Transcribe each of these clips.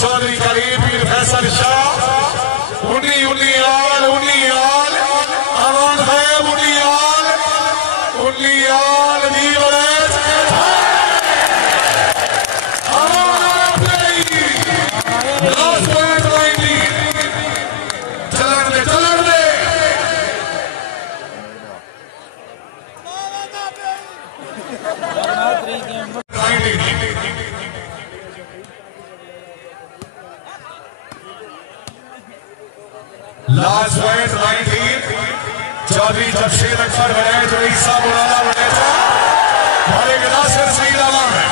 चौधरी करीम पीर फैसल शाह उन्नी उन्नी आल अमान खैब उन्नी आल दी वलैत चलन दे लास्ट पॉइंट 19 चौधरी जमशेद अकबर बने जो ईसा मुरादा बने हमारे नासिर सईद आलम है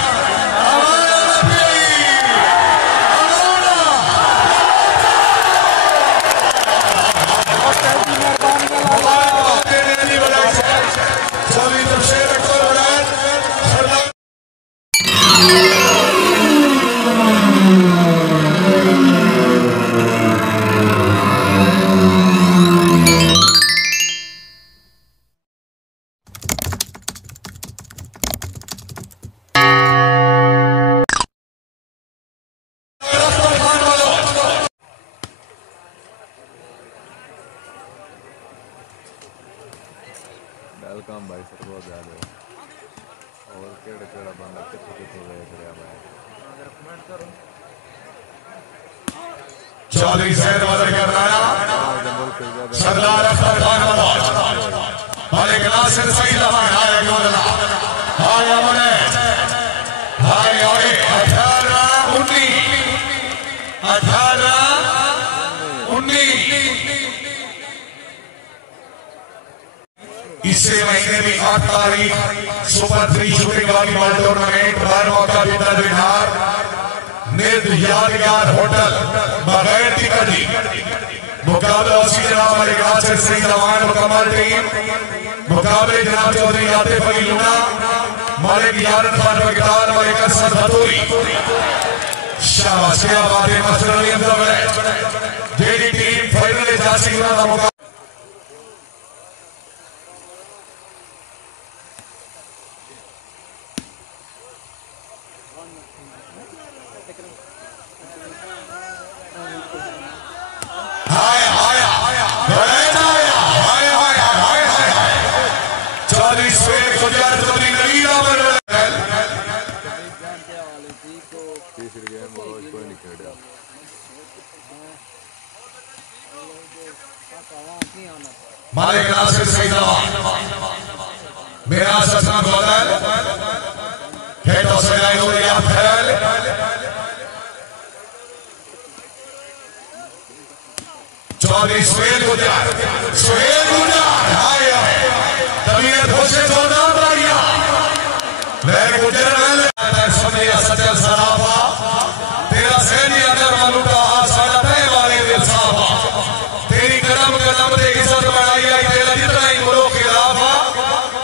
चौधरी जमशेद अकबर बने वेलकम भाई सर बहुत ज़्यादा और केड़ा बंदा कितने वेख रहा भाई चौधरी सैयद वाले कर रहा सरदार अख्तर खान मालिक नासिर सईद अहमद हाय गोला हाय अमने हाय ओए 18 19 इसी महीने में 8 तारीख सुपर 3 शूटिंग वाली बॉल टूर्नामेंट बार मौका बीता बिहार निर्द यादगार होटल बगैर टिकट मुकाबला उसी जनाब मलिक नासिर सईद अहमद मुकम्मल टीम मुकाबले जनाब चौधरी आतिफ अली लूना मलिक यारन खान बगदार मलिक असद बतूरी शाबाश क्या बात है master Ali Abdul JD team final जा सकती है मौका मालिक नासिर सईद मेरा ससना गोदल खेतों से लाई हुई या फैल चौधरी सुहेल गुजर हाय तबीयत होशे छोड़ा बढ़िया मैं गुजर समझिया सचल सराफा तेरा सैनी अंदर मालूटा सारा तय वाले दिल साफा तेरी कदम कदम दे इज्जत बनाई आई तेरा जितना ही मुलो खिलाफा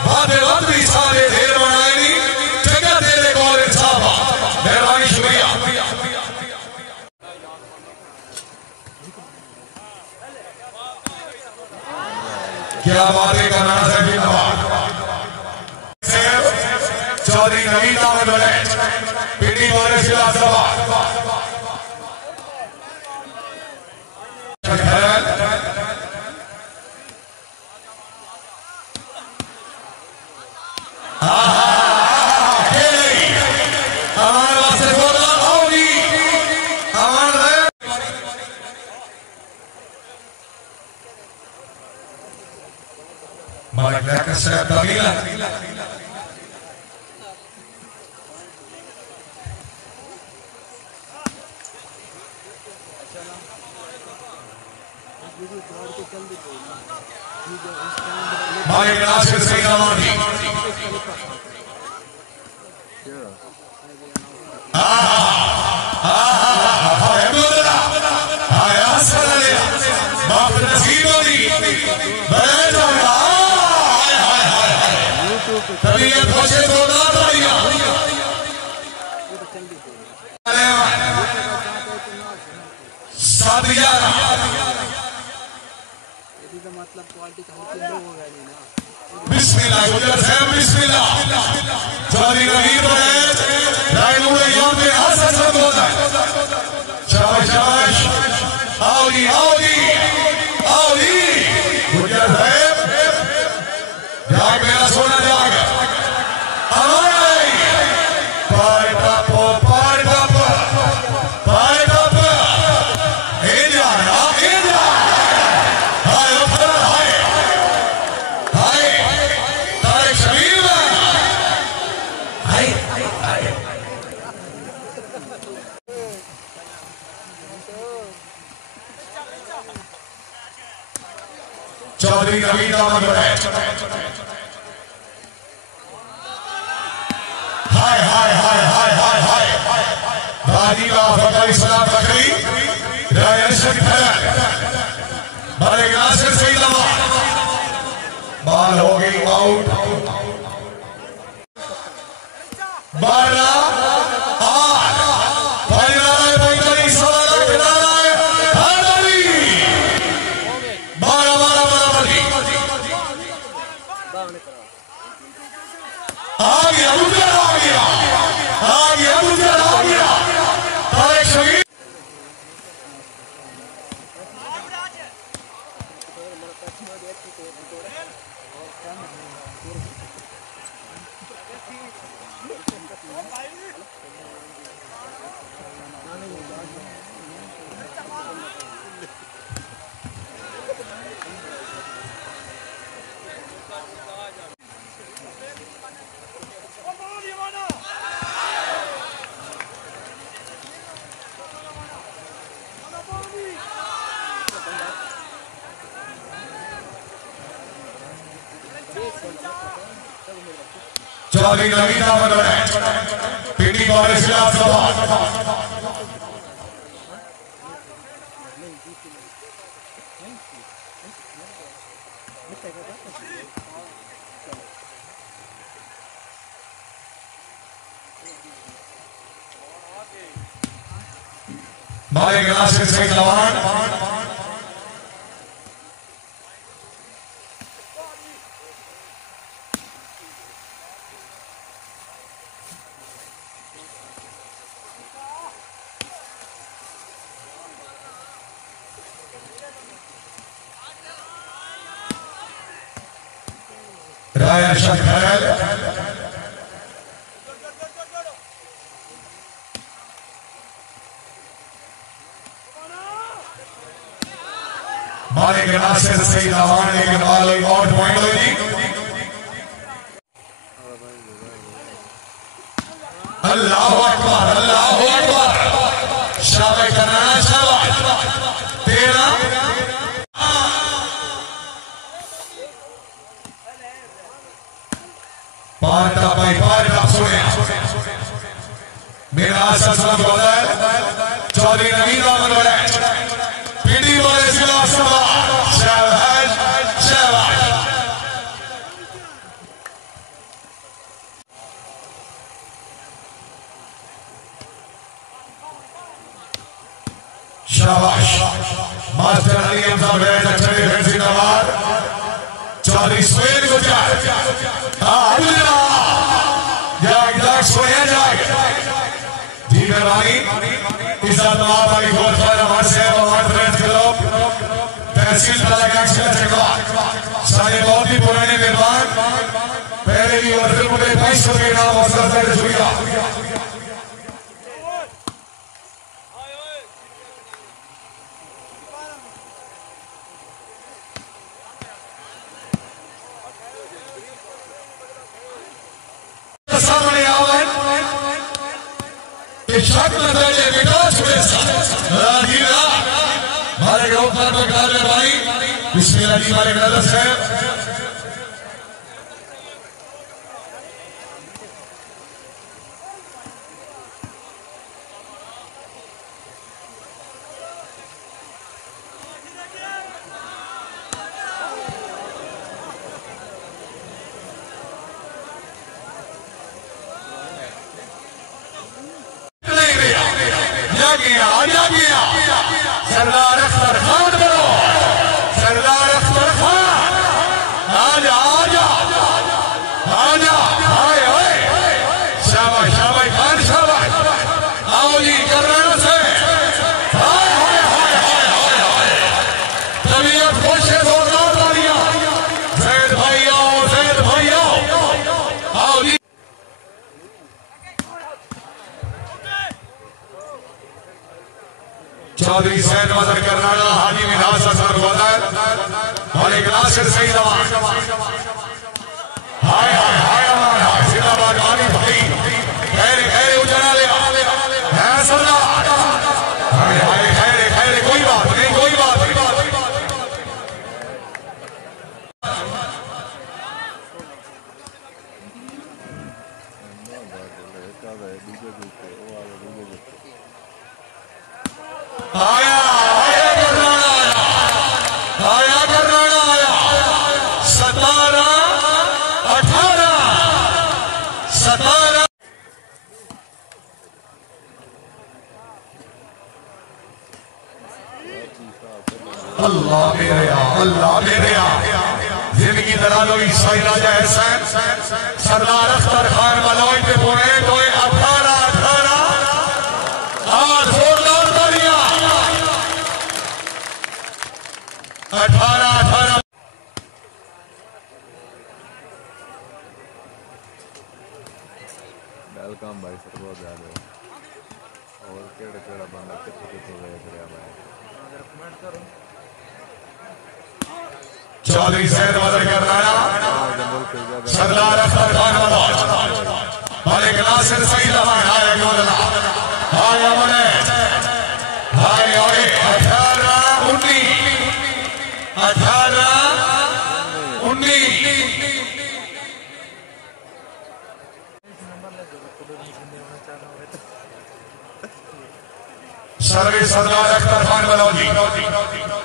बादे वक्त भी सारे ढेर बनाई जगह तेरे कौल इंसाफा मेहरबानी शुक्रिया क्या बातें करना है चौधरी नवीन अहमद बने पीडी वाले जिला सभा मालिक नासिर सईद अहमद तबीयत होशे छोड़ा बढ़िया सादिया मतलब क्वालिटी का लो हो गया ना बिस्मिल्लाह गुजर साहब बिस्मिल्लाह चौधरी रहीम है रायनूर यौम पे हसन होता है आओ जी गुजर साहब जाग मेरा सोना जाग चौधरी नवीन दामन हाय हाय हाय हाय हाय हाय दादी का फकरी सलाम फकरी रायशन खैर बड़े नासिर सही लगा बाल हो गई आउट 12 चौधरी नवीन दामन पीटी कांग्रेस खिलाफ सवाल मालिक नासिर सईद लवान रायशन खैर मालिक नासिर सईद लवान लेकिन ऑल आउट पॉइंट होगी अल्लाह अकबर शाबाश कराना शाबाश 13 पार्टा भाई पार्टा सुने मेरा सलाम बदल चौधरी नवीन दामन पीडी वाले जिला सभा शाबाश शाबाश शाबाश मास्टर अली साहब चले जिंदाबाद चौधरी स्वेद गुजर सोया जाए जी मेहरबानी इज्जत नवाब भाई बहुत सारा हमारे से हमारे फ्रेंड्स के लोग तहसील ताला का सारे बहुत ही पुराने मेहमान पहले भी और फिर मुझे 2200 के नाम अवसर से शुक्रिया सामने आवन के शक्ल दर्जे विकास हुए राजीरा हमारे गांव पर बकरार भाई बिस्मिल्लाह जी हमारे ब्रदर्स हैं गया सरदार अख्तर खान बनो सरदार अख्तर खान आजा आजा आजा हाय हाय शाबाश शाबाश खान शाबाश आओ जी कर रहे से हाय हाय हाय हाय हाय चौधरी सैद मदर करनाड़ा हाजी मिनाज असर वदर मलिक नासिर सईद अमान हाय हाय हाय अमान जिंदाबाद मानी भाई खैरे खैरे उजड़ा ले है सरदार हाय हाय खैरे खैरे कोई बात नहीं कोई बात नहीं आया आया करनाड़ा आया करनाड़ा आया 17 18 17 अल्लाह मेरे जिंदगी दरालो ईसाई राजा हसन सरदार अख्तर खान बलोई पे बोले तो 18 और जोरदार तालियां 18 वेलकम भाई सरबोध यादव और केड़ा बंदा किथे गए खड़े भाई चौधरी सैद मदर करनाड़ा सरदार अख्तर खान बलोच मलिक नासिर सईद अमान हाय गोलला हाय अमने हाय ओए 18 19 सर्वे सरदार अख्तर खान बलौजी 18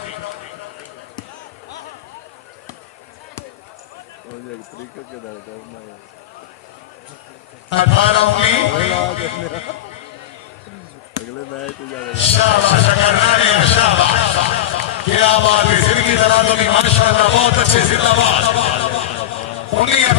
शाबाश करनाड़े शाबाश क्या बात है जिंदगी दराज़ों की माशाअल्लाह बहुत अच्छे जिंदाबाद 19